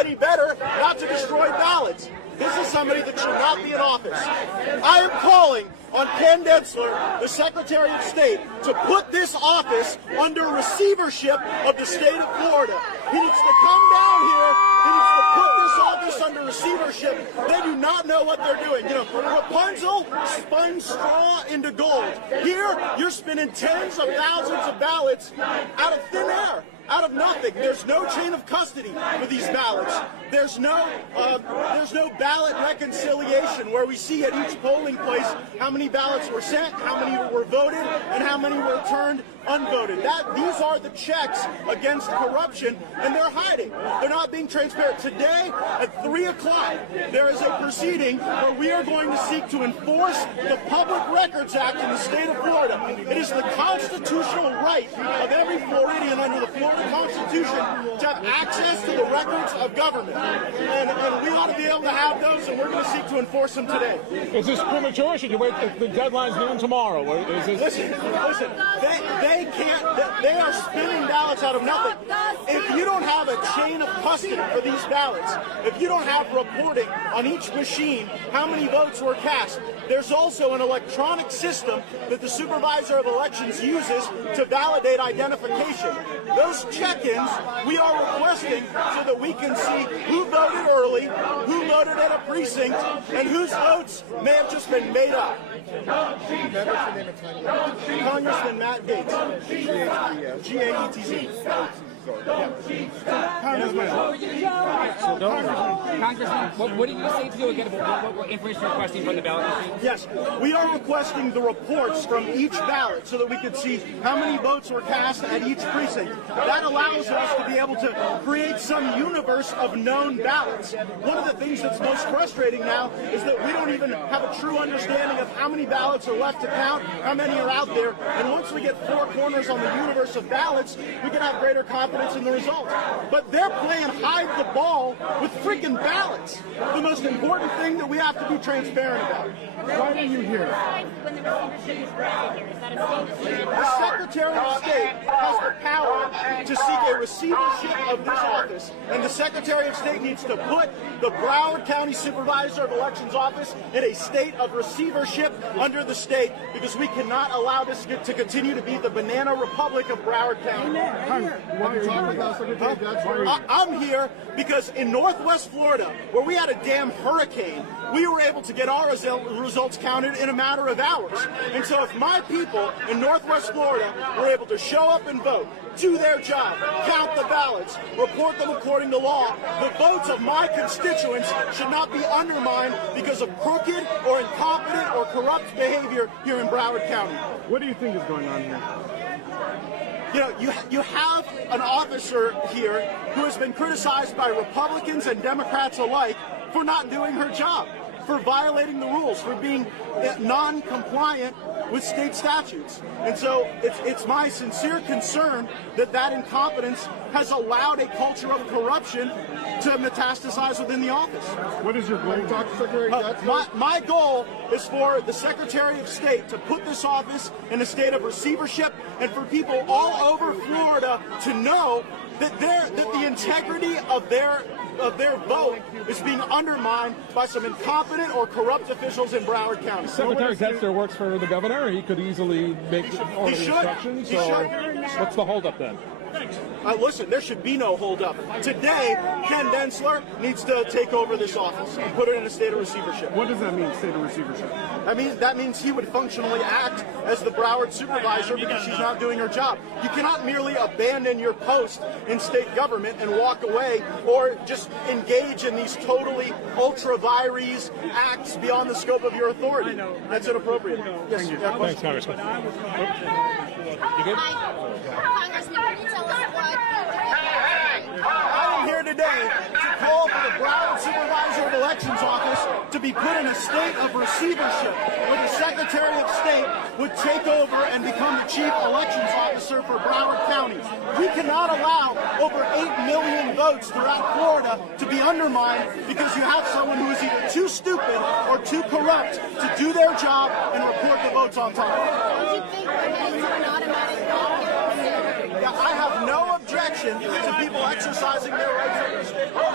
any better not to destroy ballots. This is somebody that should not be in office. I am calling on Ken Densler, the Secretary of State, to put this office under receivership of the state of Florida. He needs to come down here. He needs to put this office under receivership. They do not know what they're doing. You know, Rapunzel spun straw into gold. Here, you're spinning tens of thousands of ballots out of thin air. Out of nothing. There's no chain of custody for these ballots. There's no ballot reconciliation where we see at each polling place how many ballots were sent, how many were voted, and how many were returned unvoted. These are the checks against corruption, and they're hiding. They're not being transparent. Today at 3 o'clock, there is a proceeding where we are going to seek to enforce the Public Records Act in the state of Florida. It is the constitutional right of every Floridian under the Florida Constitution to have access to the records of government. And we ought to be able to have those, and we're going to seek to enforce them today. Is this premature? Should you wait? The deadline's noon tomorrow. Is this... Listen. They can't. They are spinning ballots out of nothing. If you don't have a chain of custody for these ballots, if you don't have reporting on each machine how many votes were cast, there's also an electronic system that the supervisor of elections uses to validate identification. Those check-ins we are requesting so that we can see who voted early, who voted at a precinct, and whose votes may have just been made up. Congressman Matt Gaetz. G-A-E-T-Z. Congressman, what do you say to again about what information you're requesting from the ballot machine? Yes, we are requesting the reports from each ballot so that we can see how many votes were cast at each precinct. That allows us to be able to create some universe of known ballots. One of the things that's most frustrating now is that we don't even have a true understanding of how many ballots are left to count, how many are out there, and once we get four corners on the universe of ballots, we can have greater confidence in the results. But they're playing hide the ball with freaking ballots. The most important thing that we have to be transparent about. Why are you here? The Secretary of State has the power to seek a receivership of this office, and the Secretary of State needs to put the Broward County Supervisor of Elections office in a state of receivership under the state, because we cannot allow this to continue to be the banana republic of Broward County. I'm here because in Northwest Florida, where we had a damn hurricane, we were able to get our results counted in a matter of hours. And so if my people in Northwest Florida were able to show up and vote, do their job, count the ballots, report them according to law, the votes of my constituents should not be undermined because of crooked or incompetent or corrupt behavior here in Broward County. What do you think is going on here? You know, you have an officer here who has been criticized by Republicans and Democrats alike for not doing her job, for violating the rules, for being non-compliant with state statutes. And so it's my sincere concern that that incompetence has allowed a culture of corruption to metastasize within the office. What is your goal? Secretary Gaetz? My goal is for the Secretary of State to put this office in a state of receivership, and for people all over Florida to know that the integrity of their vote is being undermined by some incompetent or corrupt officials in Broward County. Secretary Gaetz works for the governor. He could easily make order the instructions. So what's the holdup then? Listen, there should be no holdup. Today, Ken Densler needs to take over this office and put it in a state of receivership. What does that mean, state of receivership? That means he would functionally act as the Broward supervisor because she's not doing her job. You cannot merely abandon your post in state government and walk away, or just engage in these totally ultra vires acts beyond the scope of your authority. That's inappropriate. Yes. Yeah, thanks, Congressman. You good? Congressman, can you tell us what? I am here today to call for the Broward Supervisor of Elections office to be put in a state of receivership, where the Secretary of State would take over and become the Chief Elections Officer for Broward County. We cannot allow over 8 million votes throughout Florida to be undermined because you have someone who is either too stupid or too corrupt to do their job and report the votes on time. Do you think that it's an automatic vote? I have no objection to people exercising their rights under state law.